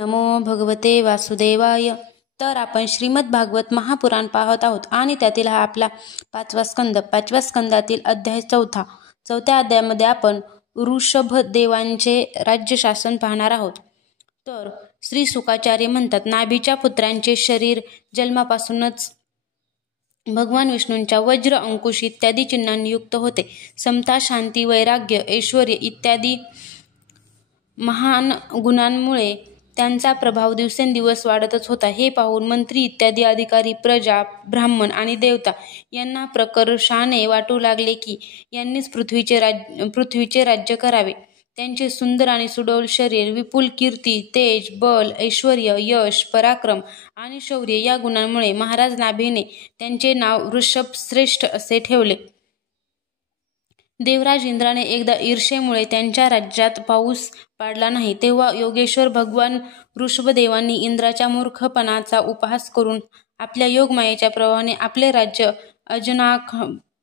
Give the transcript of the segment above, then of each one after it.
नमो भगवते वासुदेवाय. तर आपण श्रीमद भागवत महापुराण पाहत आहोत आणि त्यातील हा आपला 5वा स्कंद. 5व्या स्कंदातील अध्याय 4. 4थ्या अध्यायामध्ये आपण ऋषभदेवांचे राज्यशासन पाहणार आहोत. तर श्री सुकाचार्य म्हणतात, नाभीच्या पुत्रांचे शरीर जन्मापासूनच भगवान विष्णूंच्या वज्र, अंकुश इत्यादी चिन्हांनी युक्त होते. समता, शांती, वैराग्य, ऐश्वर्य इत्यादी महान गुणांमुळे त्यांचा प्रभाव दिवसेंदिवस वाढतच होता. हे पाहून मंत्री इत्यादी अधिकारी, प्रजा, ब्राह्मण आणि देवता यांना प्रकर्षाने वाटू लागले की यांनीच पृथ्वीचे राज्य करावे. त्यांचे सुंदर आणि सुडौल शरीर, विपुल कीर्ती, तेज, बल, ऐश्वर्य, यश, पराक्रम आणि शौर्य या गुणांमुळे महाराज नाभीने त्यांचे नाव ऋषभश्रेष्ठ असे ठेवले. देवराज इंद्राने एकदा ईर्षेमुळे त्यांच्या राज्यात पाऊस पाडला नाही. तेव्हा योगेश्वर भगवान ऋषभदेवांनी इंद्राच्या मूर्खपणाचा उपहास करून आपल्या योगमायेच्या प्रभावाने आपले राज्य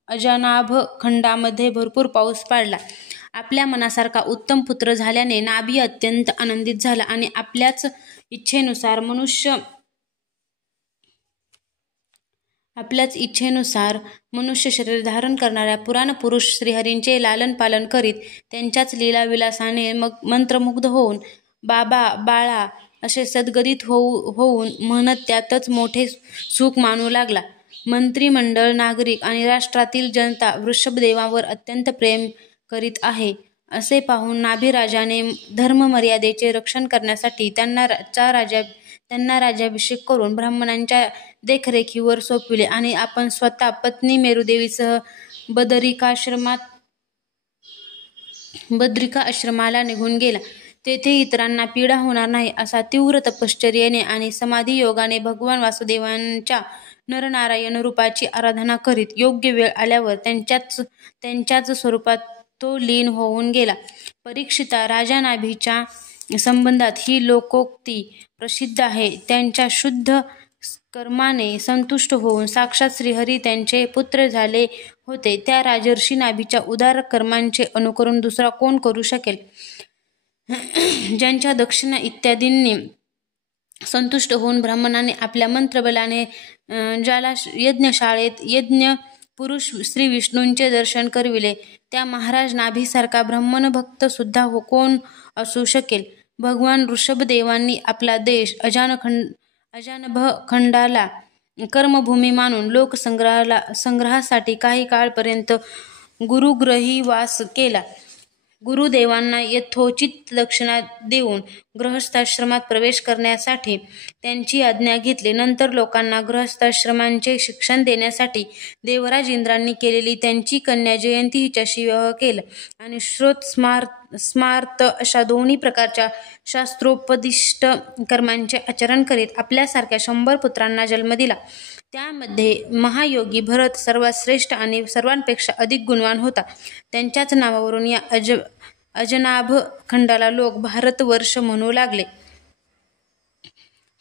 अजनाभ खंडामध्ये भरपूर पाऊस पाडला. आपल्या मनासारखा उत्तम पुत्र झाल्याने नाभी अत्यंत आनंदित झाला आणि आपल्याच इच्छेनुसार मनुष्य शरीर धारण करणाऱ्या पुराण पुरुष श्रीहरींचे लालन पालन करीत त्यांच्याच लीलाविलासाने मंत्रमुग्ध होऊन बाबा, बाळा असे सद्गदित होऊन म्हणत त्यातच मोठे सुख मानू लागला. मंत्रिमंडळ, नागरिक आणि राष्ट्रातील जनता ऋषभदेवावर अत्यंत प्रेम करीत आहे असे पाहून नाभीराजाने धर्ममर्यादेचे रक्षण करण्यासाठी त्यांना राज्याभिषेक करून ब्राह्मणांच्या देखरेखीवर सोपविले आणि आपण स्वतः पत्नी मेरुदेवीसह बद्रिका आश्रमाला निघून गेला. तेथे इतरांना पीडा होणार नाही असा तीव्र तपश्चर्येने आणि समाधी योगाने भगवान वासुदेवांच्या नरनारायण रूपाची आराधना करीत योग्य वेळ आल्यावर त्यांच्याच स्वरूपात तो लीन होऊन गेला. परीक्षिता, राजा नाभीच्या संबंधात ही लोकोक्ती प्रसिद्ध आहे. त्यांच्या शुद्ध कर्माने संतुष्ट होऊन साक्षात श्रीहरी त्यांचे पुत्र झाले होते. त्या राजर्षी नाभीच्या उदार कर्मांचे अनुकरण दुसरा कोण करू शकेल? ज्यांच्या दक्षिणा इत्यादींनी संतुष्ट होऊन ब्राह्मणाने आपल्या मंत्रबलाने ज्याला यज्ञशाळेत यज्ञ पुरुष श्री विष्णूंचे दर्शन करविले, त्या महाराज नाभीसारखा ब्राह्मणभक्त सुद्धा कोण असू शकेल? भगवान ऋषभदेवांनी आपला देश अजानभ खंडाला कर्मभूमी मानून लोकसंग्रहासाठी काही काळपर्यंत गुरुग्रही वास केला. गुरुदेवांना यथोचित दक्षिणा देऊन गृहस्थाश्रमात प्रवेश करण्यासाठी त्यांची आज्ञा घेतली. नंतर लोकांना गृहस्थाश्रमांचे शिक्षण देण्यासाठी देवराज इंद्रांनी केलेली त्यांची कन्या जयंती हिच्याशी विवाह केला आणि श्रोत स्मार्त अशा दोन्ही प्रकारच्या शास्त्रोपदिष्ट कर्मांचे आचरण करीत आपल्यासारख्या 100 पुत्रांना जन्म दिला. त्यामध्ये महायोगी भरत सर्वात श्रेष्ठ आणि सर्वांपेक्षा अधिक गुणवान होता. त्यांच्याच नावावरून या अजनाभ खंडाला लोक भारतवर्ष म्हणू लागले.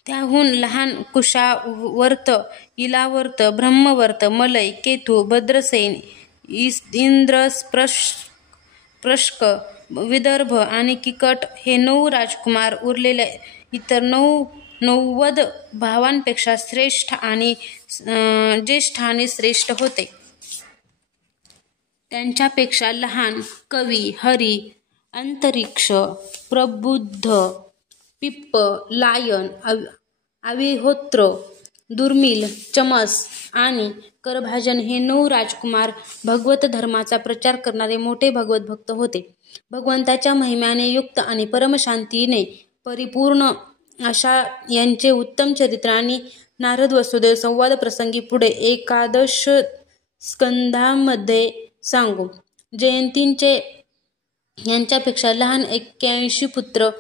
त्याहून लहान कुशावर्त, इलावर्त, ब्रह्मवर्त, मलय, केतु, भद्रसेन, इंद्रप्रशक, विदर्भ आणि किकट हे 9 राजकुमार उरलेल्या इतर 90 भावांपेक्षा ज्येष्ठ आणि श्रेष्ठ होते. त्यांच्यापेक्षा लहान कवी, हरी, अंतरिक्ष, प्रबुद्ध, पिप्प, लायन, अविहोत्र, दुर्मिल, चमस आणि करभाजन हे 9 राजकुमार भगवत धर्माचा प्रचार करणारे मोठे भगवत भक्त होते. भगवंताच्या महिम्याने युक्त आणि परमशांतीने परिपूर्ण अशा यांचे उत्तम चरित्र आणि नारद वसुदेव संवाद प्रसंगी पुढे 11 स्कंधामध्ये सांगू. जयंतींचे यांच्यापेक्षा लहान 81 पुत्र,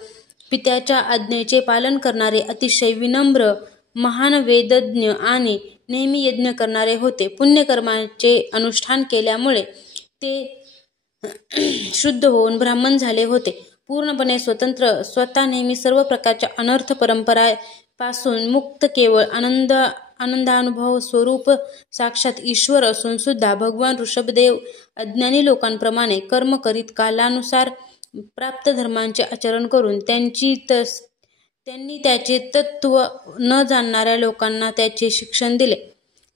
पित्याच्या आज्ञेचे पालन करणारे, अतिशय विनम्र, महान वेदज्ञ आणि नेहमी यज्ञ करणारे होते. पुण्यकर्माचे अनुष्ठान केल्यामुळे ते शुद्ध होऊन ब्राह्मण झाले होते. पूर्णपणे स्वतंत्र, स्वतः नेहमी सर्व प्रकारच्या अनर्थ परंपरापासून मुक्त, केवळ आनंदानुभव स्वरूप साक्षात ईश्वर असून सुद्धा भगवान ऋषभदेव अज्ञानी लोकांप्रमाणे कर्म करीत कालानुसार प्राप्त धर्मांचे आचरण करून त्यांनी त्याचे तत्त्व न जाणणाऱ्या लोकांना त्याचे शिक्षण दिले.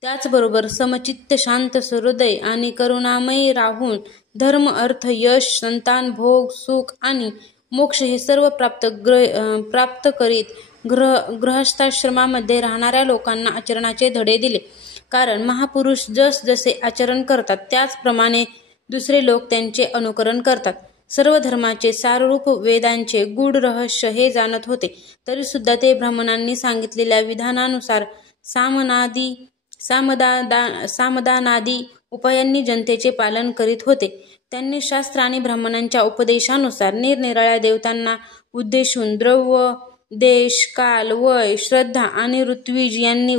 त्याचबरोबर समचित्त, शांत हृदय आणि करुणामयी राहून धर्म, अर्थ, यश, संतान, भोग, सुख आणि मोक्ष हे सर्व प्राप्त करीत गृहस्थाश्रमामध्ये राहणाऱ्या लोकांना आचरणाचे धडे दिले. कारण महापुरुष जसजसे आचरण करतात त्याचप्रमाणे दुसरे लोक त्यांचे अनुकरण करतात. सर्व धर्माचे साररूप वेदांचे गूढ रहस्य हे जाणत होते, तरीसुद्धा ते ब्राह्मणांनी सांगितलेल्या विधानानुसार सामदानादी उपायांनी जनतेचे पालन करीत होते. त्यांनी शास्त्र आणि ब्राह्मणांच्या उपदेशानुसार निरनिराळ्या देवतांना उद्देशून द्रव्य, देश, काल, वय, श्रद्धा आणि ऋत्विज यांनी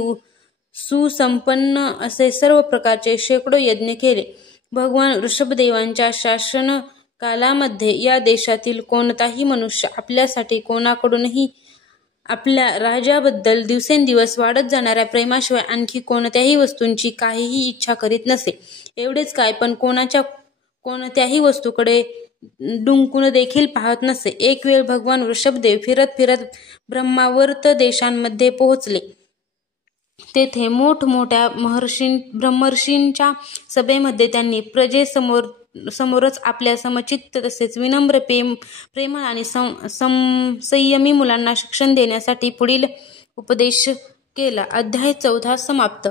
सुसंपन्न असे सर्व प्रकारचे शेकडो यज्ञ केले. भगवान ऋषभदेवांच्या शासनकालामध्ये या देशातील कोणताही मनुष्य आपल्यासाठी कोणाकडूनही आपल्या राज्याबद्दल दिवसेंदिवस वाढत जाणाऱ्या प्रेमाशिवाय आणखी कोणत्याही वस्तूंची काहीही इच्छा करीत नसे. एवढेच काय, पण कोणत्याही वस्तूकडे डुंकून देखील पाहत नसे. एक वेळ भगवान ऋषभदेव फिरत फिरत ब्रह्मावर्त देशांमध्ये पोहोचले. तेथे मोठमोठ्या ब्रह्मर्षींच्या सभेमध्ये त्यांनी प्रजेसमोरच आपल्या समचित्त तसेच विनम्र, प्रेमळ आणि संयमी मुलांना शिक्षण देण्यासाठी पुढील उपदेश केला. अध्याय 14 समाप्त.